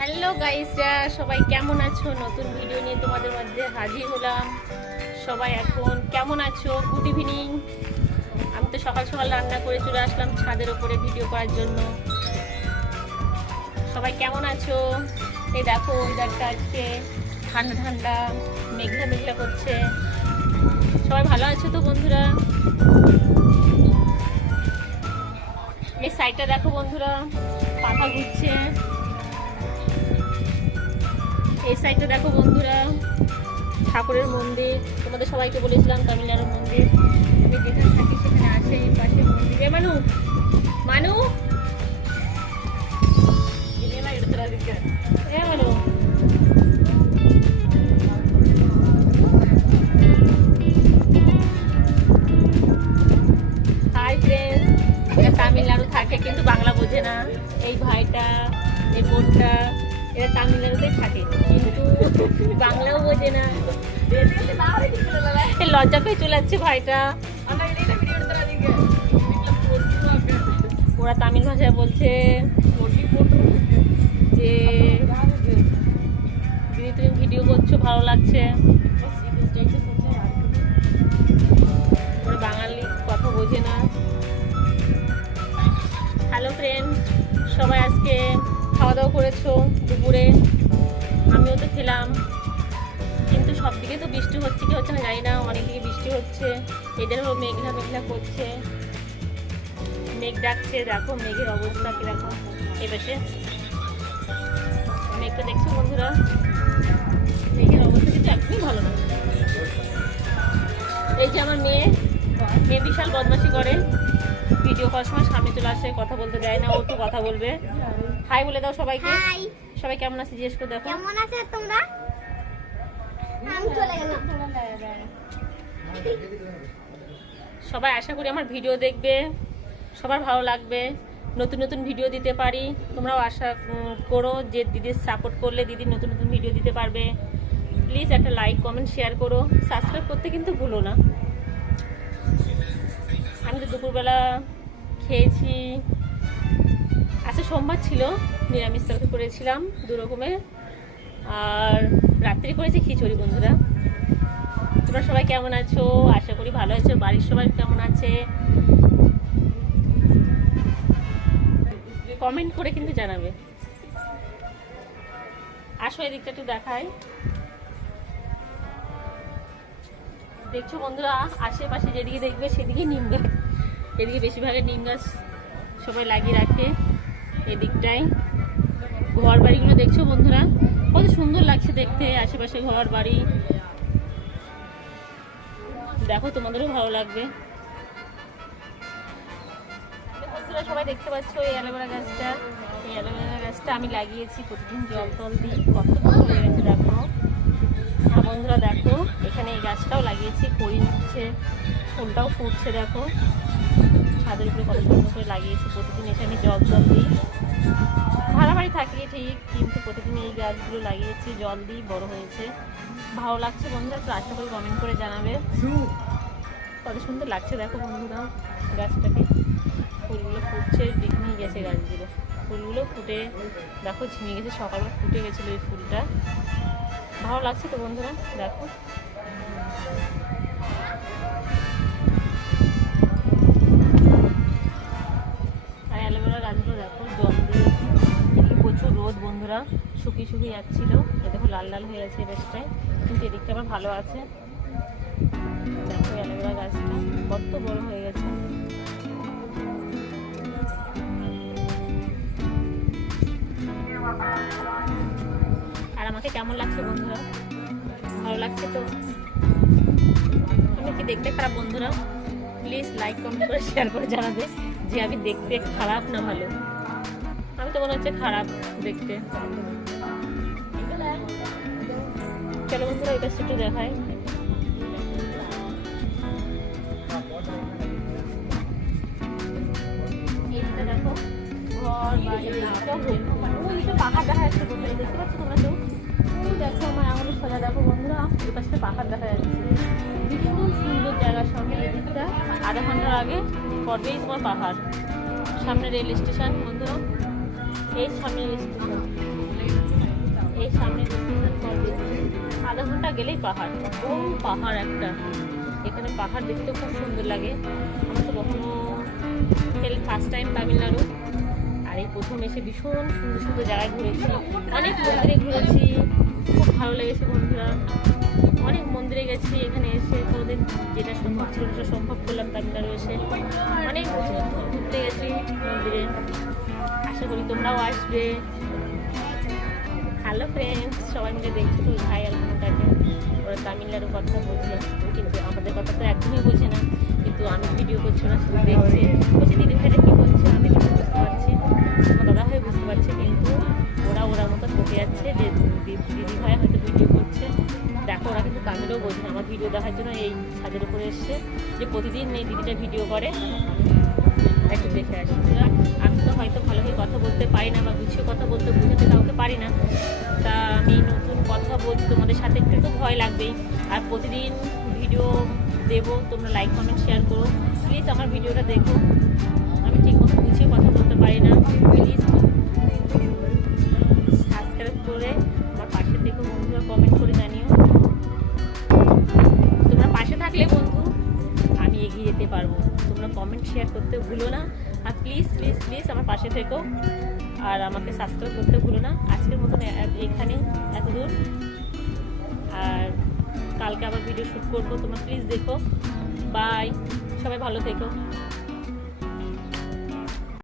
Hello গাইসরা, সবাই কেমন আছো? নতুন ভিডিও নিয়ে তোমাদের মধ্যে হাজির হলাম। সবাই এখন কেমন আছো? Good evening. আমি তো সকাল সকাল রান্না করে চলে আসলাম ছাদের উপরে ভিডিও করার জন্য। সবাই কেমন আছো? এই দেখো ওয়েদারটা আজকে ঠান্ডা ঠান্ডা, মেঘলা মেঘলা করছে। সবাই ভালো আছো তো বন্ধুরা? এই সাইডটা দেখো বন্ধুরা, পাখা ঘুরছে। এই সাইডটা দেখো বন্ধুরা, ঠাকুরের মন্দির। তোমাদের সবাইকে বলেছিলাম তামিলনাড়ুর মন্দির। আমি যেখানে থাকি সেখানে আছে এই পাশে মন্দির। মানু মানু মানু হাই ফ্রেন্ড। এরা তামিলনাড়ু থাকে কিন্তু বাংলা বোঝে না। এই ভাইটা, এই বোনটা, এরা তামিলনাড়ুতেই থাকে কিন্তু বাংলাও বোঝে না। লজ্জা পেয়ে চলে যাচ্ছে ভাইটা। ওরা তামিল ভাষায় বলছে যে দিদি তুমি ভিডিও করছো, ভালো লাগছে। ওরা বাঙালি, কথা বোঝে না। হ্যালো ফ্রেন্ড, সবাই আজকে খাওয়া দাওয়া করেছো দুপুরে? আমিও তো খেলাম, কিন্তু সব দিকে তো বৃষ্টি হচ্ছে কি হচ্ছে না জানি না। অনেক দিকে বৃষ্টি হচ্ছে, এদেরও মেঘলা মেঘলা করছে, মেঘ ডাকছে। দেখো মেঘের অবস্থা কিরকম। এপাশে মেঘটা দেখছো বন্ধুরা, মেঘের অবস্থা কিন্তু একদমই ভালো না। এই যে আমার মেয়ে বিশাল বদমাশি করে। ভিডিও করার সময় সামনে চলে আসে, কথা বলতে দেয় না। ও তো কথা বলবে। হাই বলে দাও সবাইকে। সবাই কেমন আছে জিজ্ঞেস করে দেখো। কেমন আছে তোমরা? আমি চলে গেলাম। সবাই আশা করি আমার ভিডিও দেখবে, সবার ভালো লাগবে। নতুন নতুন ভিডিও দিতে পারি, তোমরাও আশা করো যে দিদির সাপোর্ট করলে দিদি নতুন নতুন ভিডিও দিতে পারবে। প্লিজ একটা লাইক কমেন্ট শেয়ার করো, সাবস্ক্রাইব করতে কিন্তু ভুলো না। আমি তো দুপুরবেলা খেয়েছি, আজকে সোমবার ছিল, নিরামিষ তরকারি করেছিলাম 2 রকমের, আর রাত্রি করেছি খিচুড়ি। বন্ধুরা তোমরা সবাই কেমন আছো? আশা করি ভালো আছো। বাড়ির সবাই কেমন আছে কমেন্ট করে কিন্তু জানাবে। আসো এদিকটা একটু দেখাই। দেখছো বন্ধুরা, আশেপাশে যেদিকে দেখবে সেদিকে নিম গাছ। এদিকে বেশিরভাগের নিম গাছ সবাই লাগিয়ে রাখে। এদিকটাই ঘর বাড়িগুলো দেখছো বন্ধুরা, কত সুন্দর লাগছে দেখতে। আশেপাশে ঘর বাড়ি দেখো, তোমাদেরও ভালো লাগবে। বন্ধুরা সবাই দেখতে পাচ্ছ এই অ্যালোভেরা গাছটা। এই অ্যালোভেরা গাছটা আমি লাগিয়েছি, প্রতিদিন জল টল দিই। কত বড় হয়ে গেছে দেখো। আর বন্ধুরা দেখো, এখানে এই গাছটাও লাগিয়েছি, কড়ি নিচ্ছে, ফুলটাও ফুটছে দেখো। ছাদের উপরে কত সুন্দর করে লাগিয়েছি। প্রতিদিন এসে আমি জল দিই। ভাড়া বাড়ি থাকি ঠিক, কিন্তু প্রতিদিন এই গাছগুলো লাগিয়েছি, জল দিই, বড় হয়েছে। ভালো লাগছে বন্ধুরা, তো আশা করি কমেন্ট করে জানাবে। কত সুন্দর লাগছে দেখো বন্ধুরা গাছটাকে। ফুলগুলো ফুটছে, নিয়ে গেছে গাছগুলো। ফুলগুলো ফুটে দেখো ঝিমে গেছে, সকালবেলা ফুটে গেছিলো এই ফুলটা। ভালো লাগছে তো বন্ধুরা দেখো। আর অ্যালোভেরা গাছগুলো দেখো জল দিয়েছি। এদিকে প্রচুর রোদ বন্ধুরা, শুকিয়ে শুকিয়ে যাচ্ছিল। এ দেখো লাল লাল হয়ে আছে বেশটায়, কিন্তু এদিকটা আবার ভালো আছে। দেখো অ্যালোভেরা গাছটা কত বড় হয়ে গেছে। আর আমাকে কেমন লাগছে বন্ধুরা? ভালো লাগছে তো? তুমি কি দেখতে খারাপ বন্ধুরা? প্লিজ লাইক কমেন্ট করে শেয়ার করে জানাবে যে আমি দেখতে খারাপ না ভালো। আমি তো মনে হচ্ছে খারাপ দেখতে। চলো বন্ধুরা এটা একটু দেখাই। এইটা দেখো ঘর বাড়ি পাহাড় দেখা যাচ্ছে বন্ধুরা, দেখতে পাচ্ছ তোমরা কেউ? দেখো আমার আঙুলের সোজা দেখো বন্ধুরা, এই পাশে পাহাড় দেখা যাচ্ছে। ভীষণ সুন্দর জায়গার সামনে এদিকটা। আধা ঘন্টার আগে পড়বেই তোমার পাহাড়। সামনে রেল স্টেশন বন্ধুরা, এই সামনে রেল স্টেশন। কিছুটা গেলেই পাহাড়, ও পাহাড় একটা। এখানে পাহাড় দেখতে খুব সুন্দর লাগে। আমার তো কখনো ফার্স্ট টাইম তামিলনাড়ু, আর এই প্রথম এসে ভীষণ সুন্দর সুন্দর জায়গায় ঘুরেছি, অনেক মন্দিরে ঘুরেছি, খুব ভালো লেগেছে বন্ধুরা। অনেক মন্দিরে গেছি এখানে এসে, কোনোদিন যেটা সম্ভব ছিল সেটা সম্ভব করলাম তামিলনাড়ু এসে। অনেক ঘুরতে গেছি মন্দিরে, আশা করি তোমরাও আসবে। হ্যালো ফ্রেন্ডস, সবাই মিলে দেখছি তো ভাই আর বোনটাকে, ওরা তামিলনাড়ুর কথা বলছে, কিন্তু আমাদের কথা তো একদমই বোঝে না। কিন্তু আমি ভিডিও করছি না, শুধু দেখছি, বলছি দিদি ভাইটা কী করছে, আমি কিন্তু বুঝতে পারছি, আমার দাদা ভাই বুঝতে পারছে, কিন্তু ওরা মতো ঠকে যাচ্ছে যে দিদি ভাই হয়তো ভিডিও করছে। দেখো ওরা কিন্তু তামিলও বোঝে না, আমার ভিডিও দেখার জন্য এই ছাদের উপরে এসছে, যে প্রতিদিন এই দিদিটা ভিডিও করে, একটু দেখে আসি। আমি তো হয়তো ভালোভাবে কথা বলতে পারি না বা গুছিয়ে কথা বলতে বোঝাতে কাউকে পারি না, তা আমি নতুন কথা বলছি তোমাদের সাথে, একটু একটু ভয় লাগবেই। আর প্রতিদিন ভিডিও দেবো, তোমরা লাইক কমেন্ট শেয়ার করো প্লিজ, আমার ভিডিওটা দেখো। আমি ঠিক মতো গুছিয়ে কথা বলতে পারি না, প্লিজ সাবস্ক্রাইব করে আমার পাশে থেকো বন্ধুরা, কমেন্ট করে জানিও। তোমরা পাশে থাকলে বন্ধু আমি এগিয়ে যেতে পারবো। তোমরা কমেন্ট শেয়ার করতে ভুলো না, আর প্লিজ প্লিজ প্লিজ আমার পাশে থেকো, আর আমাকে সাবস্ক্রাইব করতে ভুলো না। আজকের মতন এখানে এত দূর, আর কালকে আবার ভিডিও শ্যুট করবো, তোমরা প্লিজ দেখো। বাই, সবাই ভালো থেকো।